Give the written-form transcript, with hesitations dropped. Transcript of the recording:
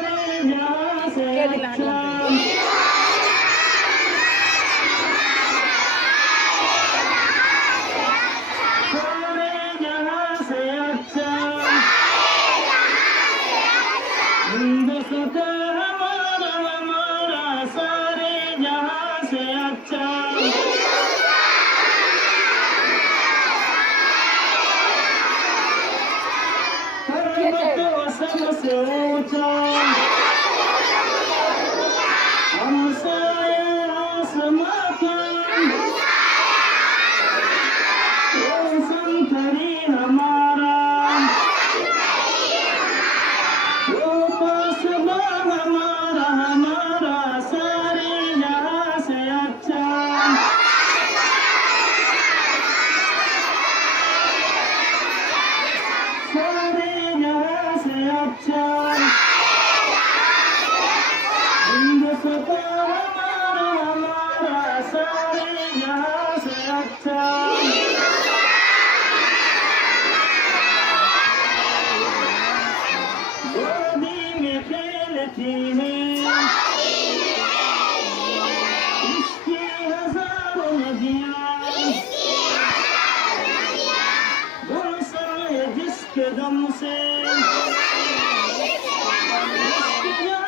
কে দিল হাঁটলাম सबसे ऊंचा हमसे आसमां का रोशन करी हमारा वो पासबा हमारा हमारा सारे यहाँ से अच्छा सारे यहाँ से अच्छा हिंदुस्तान हमारा हमारा सारे यहाँ से अच्छा गोदी में खेलती है इसकी हजारों नदियाँ गुलशन है जिसके दम से जिसके